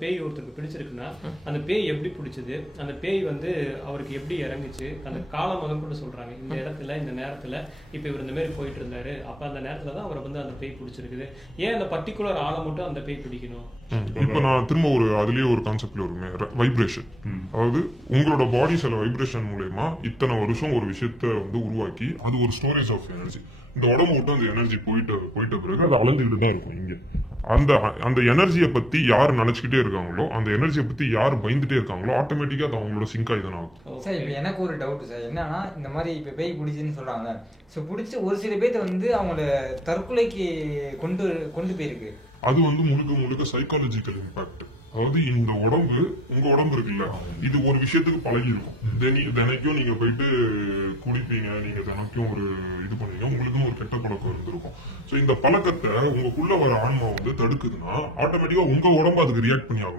பேய் ஒருத்தருக்கு பிடிச்சிருக்குன்னா அந்த பேய் எப்படி பிடிச்சது, அந்த பேய் வந்து அவருக்கு எப்படி இறங்குச்சு, அந்த காலம் முதல் கூட சொல்றாங்க. இந்த இடத்துல இந்த நேரத்துல இப்ப இவர் இந்த மாதிரி போயிட்டு இருந்தாரு, அப்ப அந்த நேரத்துலதான் அவரை வந்து அந்த பேய் பிடிச்சிருக்குது. ஏன் அந்த பர்டிகுலர் ஆளை மட்டும் அந்த பேய் பிடிக்கணும்? இப்ப நான் திரும்ப அதுலயே ஒரு கான்செப்ட்ல வருமே, வைப்ரேஷன். அதாவது உங்களோட பாடி சில வைப்ரேஷன் மூலயமா இத்தனை வருஷம் ஒரு விஷயத்த வந்து உருவாக்கி அது ஒரு ஸ்டோரேஜ் ஆஃப் எனர்ஜி. இந்த உடம்பு விட்டு அந்த எனர்ஜி போயிட்ட பிறகு அது அலைஞ்சுக்கிட்டு தான் இருக்கும். இங்க அந்த எனர்ஜியை பத்தி யார் நினைச்சுக்கிட்டே இருக்காங்களோ, அந்த எனர்ஜியை பத்தி யார் பயந்துட்டே இருக்காங்களோ, ஆட்டோமேட்டிக்கா அது அவங்களோட சிங்க் ஆகிதான் ஆகும். சார் இப்ப எனக்கு ஒரு டவுட் சார், என்னன்னா இந்த மாதிரி இப்ப பேய் பிடிச்சுன்னு சொல்றாங்க. ஸோ பிடிச்சி ஒரு சில பேர்த்த வந்து அவங்கள தற்கொலைக்கு கொண்டு போயிருக்கு. அது வந்து முழுக்க சைக்காலஜிக்கல் இம்பாக்ட். அதாவது இந்த உடம்பு, உங்க உடம்பு இருக்குல்ல, இது ஒரு விஷயத்துக்கு பழகி இருக்கும். தினைக்கும் நீங்க போயிட்டு குடிப்பீங்க, நீங்க தினைக்கும் ஒரு இது பண்ணுவீங்க, உங்களுக்கும் ஒரு கெட்ட பழக்கம் இருந்திருக்கும். சோ இந்த பழக்கத்தை உங்களுக்குள்ள வர ஆன்மா வந்து தடுக்குதுன்னா ஆட்டோமேட்டிக்கா உங்க உடம்பு அதுக்கு ரியாக்ட் பண்ணி ஆகும்.